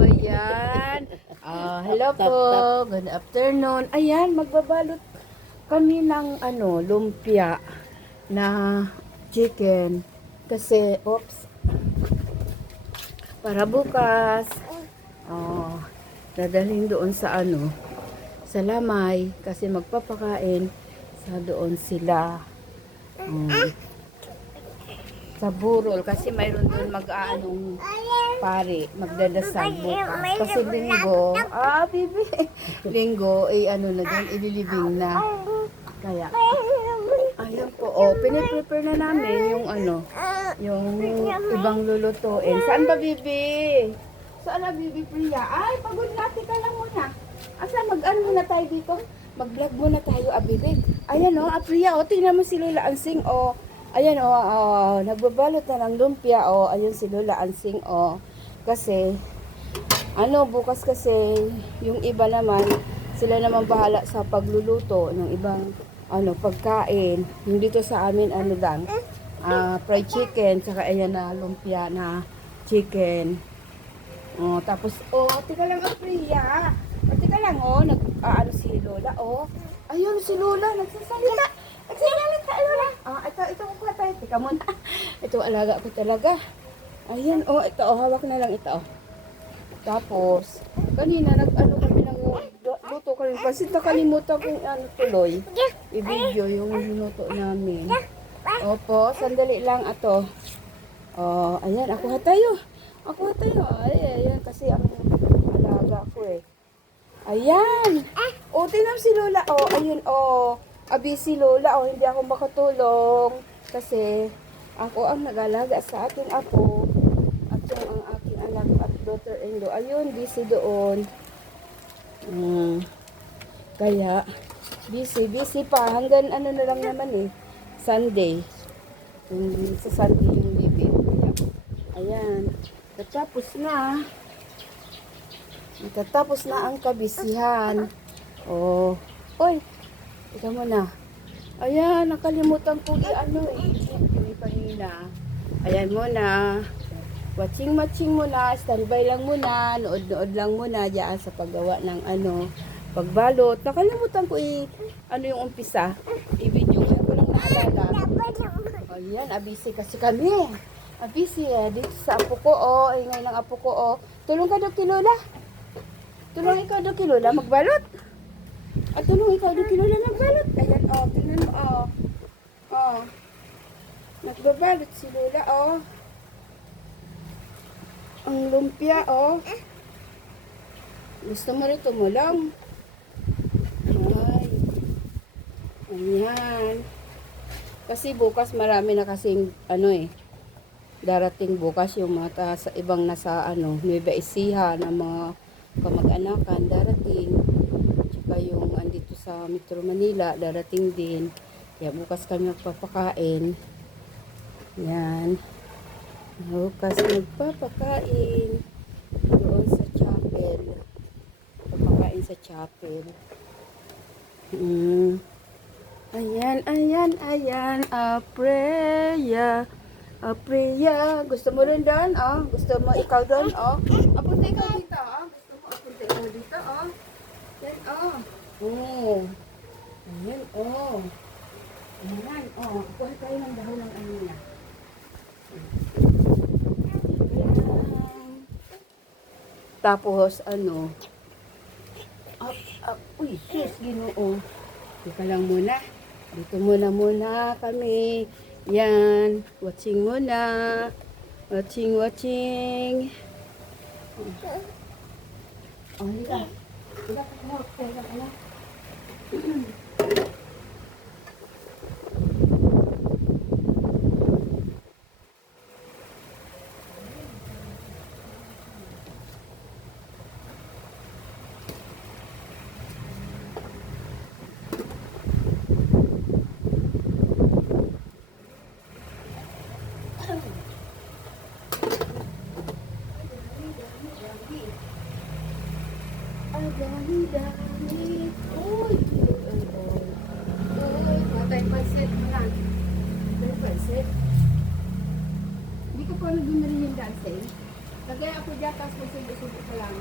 ba yan? Hello po. Good afternoon. Ayan, magbabalot kami ng lumpia na chicken. Kasi, para bukas. Dadalhin doon sa sa Lamay. Kasi magpapakain sa doon sila. Sa Burol. Kasi mayroon doon pare, magdadasal bukas. Kasi linggo, bibi. Linggo, na doon, ililibing na. Kaya, ayun po, piniprepare na namin yung ibang lulutuin. Saan ba, bibi? Saan na, bibi Priya? Ay, pagod natin ka lang muna. Asa, muna tayo dito? Mag-vlog muna tayo, bibi. Ayan, Priya, tingnan mo si Lola Ansing, ayan, nagbabalot na ng lumpia, ayun si Lola Ansing, kasi, bukas kasi, yung iba naman, sila naman bahala sa pagluluto ng ibang, pagkain. Yung dito sa amin, lang, fried chicken, tsaka ayan na, lumpia na chicken. Tapos, tika lang, Priya. Tika lang, si Lola, ayun, si Lola, nagsasalita. Nagsasalita, Lola. Ito, kukuha tayo. Tika muna. Ito, alaga ko talaga. Ayan, ito, hawak na lang ito, Tapos, kanina, kami ng luto kami. Kasi nakalimutan kong tuloy. I-video yung luto namin. Opo, sandali lang ato. Ayan, ako tayo. Ayan, kasi ang alaga ko Ayan. Tingnan si Lola. Ayun, abi si Lola. Hindi ako makatulong. Kasi, ako ang nag-alaga sa ating apo. At yung ang aking anak at daughter-in-law. Ayun, busy doon. Kaya, busy pa. Hanggang na lang naman Sunday. Sa Sunday yung living. Ayan. Tatapos na ang kabisihan. Oy, ikaw muna. Ayan, nakalimutan ko kanina. Ayan muna. Watching muna, standby lang muna, nood lang muna diyan sa paggawa ng pagbalot. Nakalimutan ko yung umpisa. I-video ko lang naalala. Ayan, abisi kasi kami. Abisi dito sa apo ko, ingay ng apo ko, Tulong ka daw kay Lola. Tulong ikaw daw kay Lola magbalot. At tulong ikaw daw kay Lola magbalot. Ayan, tingnan mo, nagbabalot si Lola, Ang lumpia, Gusto mo rito mo lang. Ay. Ayan. Kasi bukas marami na kasing, darating bukas yung mga sa ibang nasa, Nueva Ecija na mga kamag-anakan darating. Tsaka yung andito sa Metro Manila, darating din. Kaya bukas kami magpapakain. Yan. Bukas magpapakain doon sa chapel. Papakain sa chapel. Ayan. Priya. Gusto mo rin doon, Gusto mo ikaw doon, Apunta ikaw dito, Gusto mo apunta ikaw dito, Yan, Ayan, Ayan, kuha tayo ng dahon ng niya. Tapos, uy, sis, Ginoo. Dito lang muna. Dito muna kami. Yan. Watching muna. Watching. Higa. Higa ka. Dami. Uy, patay pansit na. Patay pansit. Hindi ko pa naging merienda, Lagay ako dyan, tapos magsubo-subo ko lang.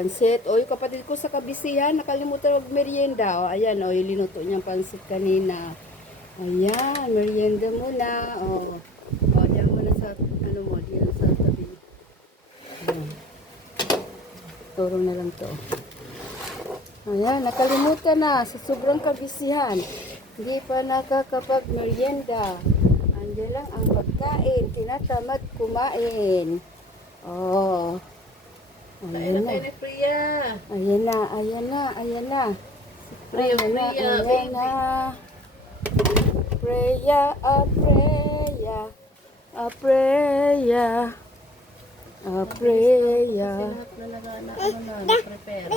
pansit. O, yung kapatid ko sa kabisihan, nakalimutan mag-merienda. O, ayan, o, yung linuto niyang pansit kanina. Ayan, merienda muna. O, diyan muna sa, ano mo, diyan sa tabi. Ayan. Turo na lang to. Ayan, nakalimutan na sa sobrang kabisihan. Hindi pa nakakapag-merienda. Andiyan lang ang pagkain. Tinatamad kumain. Oh. Ayan na. Ayan na, ayan na, ayan na. Ayan na, ayan na. Preya, Preya. Preya. Preya. Prepare.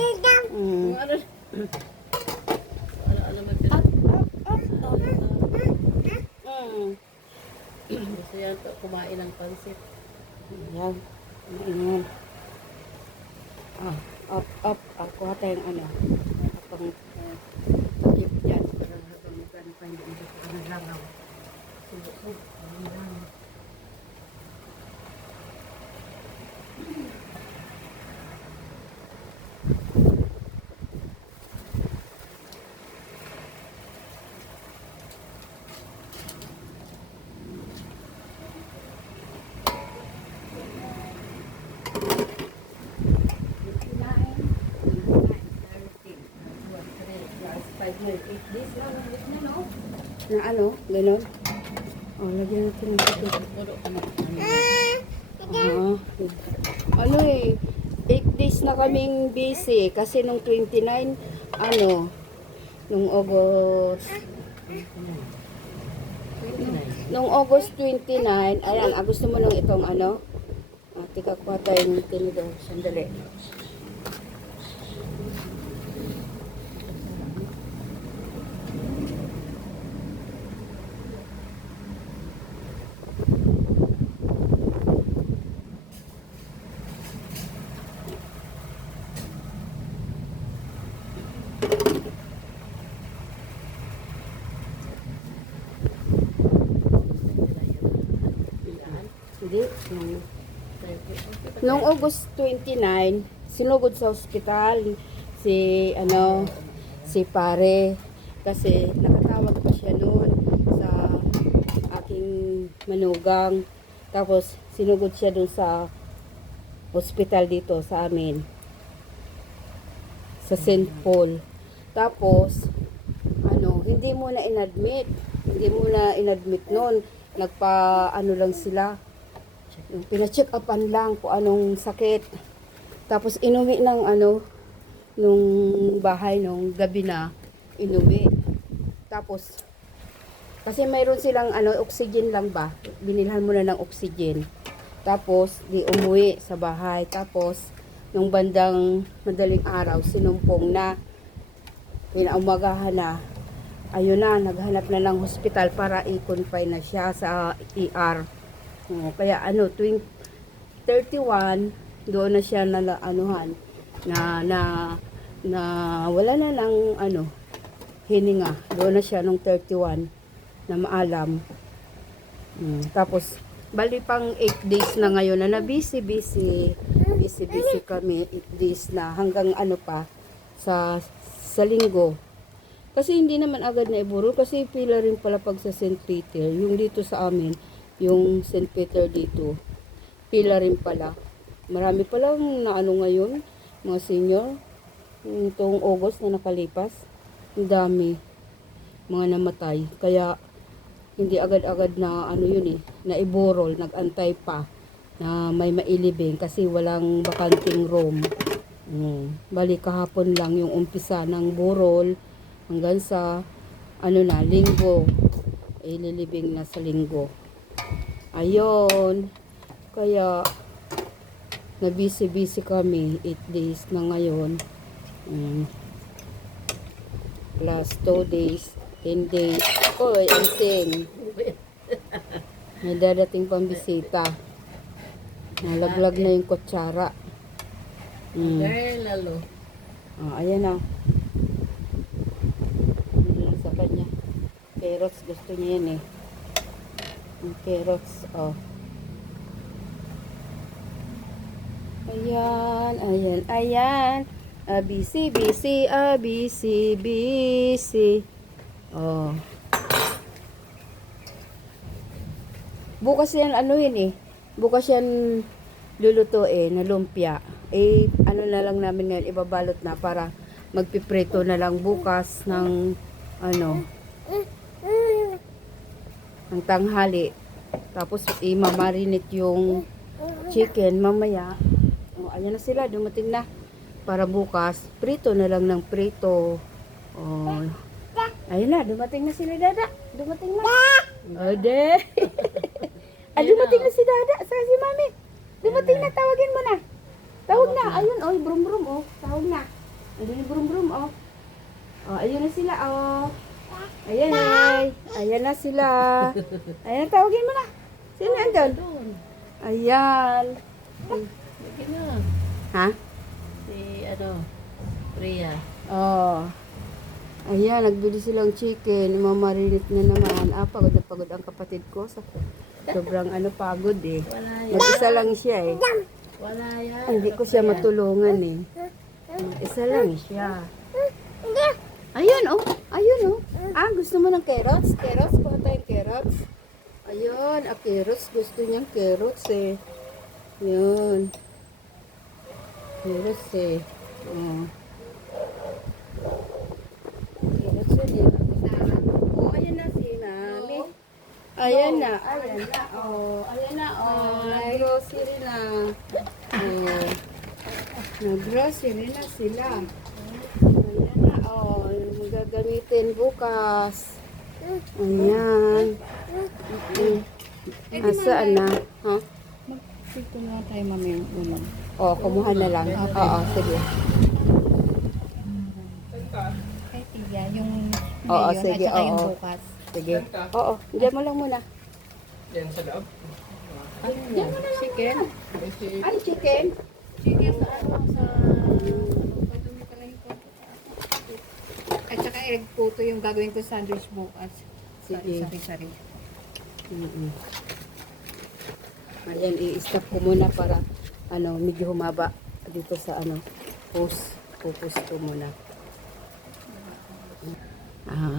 Gusto yan to, kumain ng pansit. Ayan. Ayan. Up. Kuha tayong ano. Pang tip dyan. Para habang magano pa hindi ito pa naglangaw. Subo. Na ano? Ganon? O, lagyan natin ng tubig. Ano 8 days na kaming busy kasi nung 29, ano, nung August, nung August 29, ayan, gusto mo nung itong ano, tika kuha tayong tinidor, sandali. Hindi. Nung August 29, sinugod sa ospital si pare kasi nakatawag pa siya noon sa aking manugang. Tapos sinugod siya dun sa ospital dito sa amin sa St. Paul. Tapos hindi mo na inadmit noon. Lang sila. Pina-check upan lang kung anong sakit. Tapos inuwi ng nung bahay nung gabi na inuwi. Tapos kasi mayroon silang oxygen lang ba? Binilhan mo na ng oxygen. Tapos di umuwi sa bahay. Tapos nung bandang madaling araw sinumpong na. Pinaumagahan na. Ayun na, naghanap na ng hospital para i-confine na siya sa ER. Kaya 31 doon na siya na wala na ng hininga. Doon na siya nung 31 na maalam. Tapos bali pang 8 days na ngayon na busy kami 8 days na hanggang pa sa linggo. Kasi hindi naman agad na iburol kasi pila rin pala pag sa St. Peter, yung dito sa amin, yung St. Peter dito, pila rin pala. Marami palang na ngayon, mga senior, itong August na nakalipas, ang dami mga namatay. Kaya hindi agad-agad na na iburol, nag-antay pa na may mailibing kasi walang bakanting room. Bali kahapon lang yung umpisa ng burol hanggang sa linggo. Ililibing na sa linggo. Ayun. Kaya na busy kami 8 days na ngayon. Plus 2 days, 10 days. Oy, ansing. May dadating pang bisita. Nalaglag na yung kutsara. Lalo. Ayan na. Sa kanya. Carrots, gusto niya yan Yung carrots, Ayan, ayan, ayan. A, B, C, B, C, A, B, C, B, C. Oh. Bukas yan, ano yun eh. Bukas yan lulutuin na lumpia. Eh, ano na lang namin ngayon, ibabalot na para magpiprito na lang bukas ng, ano, ng tanghali. Tapos, imamarinate yung chicken mamaya. Oh, ayan na sila, dumating na. Para bukas, prito na lang ng prito. Oh. Ayun na, dumating na sila, Dada. Dumating na. Ode. Dumating na si Dada. Saka si Mami. Dumating na, tawagin mo na. Tawag na. Ayun, oh, brum brum, oh. Tawag na. Ayun yung brum brum, oh. Oh, ayun na sila, oh. Ayan, ay. Ayan na sila. Ayan, tawagin mo na. Sino andun? Doon. Ayan. Sige na. Ha? Si, Rhea. Oh. Ayan, nagbili silang chicken. Imamarinate na naman. Pagod na pagod ang kapatid ko. Sobrang pagod eh. Wala yan. Mag-isa lang siya eh. Wala yan. Hindi ko siya matulungan eh. Mag-isa lang siya. Ayun oh. Ayun oh. Gusto mo ng carrots? Carrots? Kuha tayong carrots. Ayun, carrots. Gusto niyang carrots eh. Yun. Carrots eh. Oh. Carrots yun eh. Oh, ayan na si Mami. Ayan na. Ayan na. Oh, ayan na. Oh, nag-grocery na. Oh. Nag-grocery na sila. Ayan na. Oh, magagamitin bukas. Ayan. Asaan na? Ha? Dito na tayo mami yung ulam. Oh, kumuha na lang. Oo, sige. Kay Tia, yung Oo, ngayon sige, at saka yung oo. bukas. Sige. Oo, diyan mo lang muna. Yan sa loob. Ano yan? Chicken? Ay, chicken. Chicken sa padumi pala yung konto. At saka egg puto yung gagawin ko sandwich bukas. Sige. Sari-sari. Ayan, i-stop ko muna para medyo humaba dito sa post. Pupus ko muna.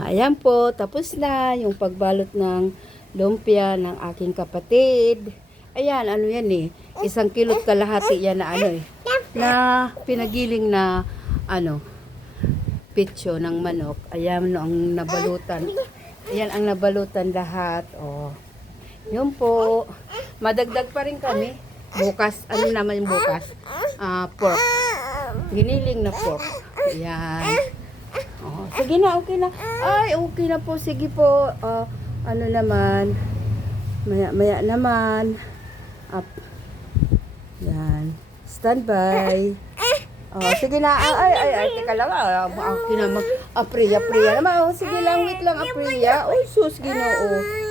Ayan po, tapos na yung pagbalot ng lumpia ng aking kapatid. Ayan, yan eh. 1 kilot kalahati yan na na pinagiling na pitso ng manok. Ayan ang nabalutan. Ayan ang nabalutan lahat. Oh. Yun po. Madagdag pa rin kami. Bukas, naman yung bukas? Pork. Giniling na pork. Ayan. Oh, sige na, okay na. Ay, okay na po. Sige po. Naman. Maya naman. Up. Yan. Standby. Sige na. Ay, teka lang. Okay na. Priya naman. Sige lang, wait lang, Priya. Sus, Ginoo.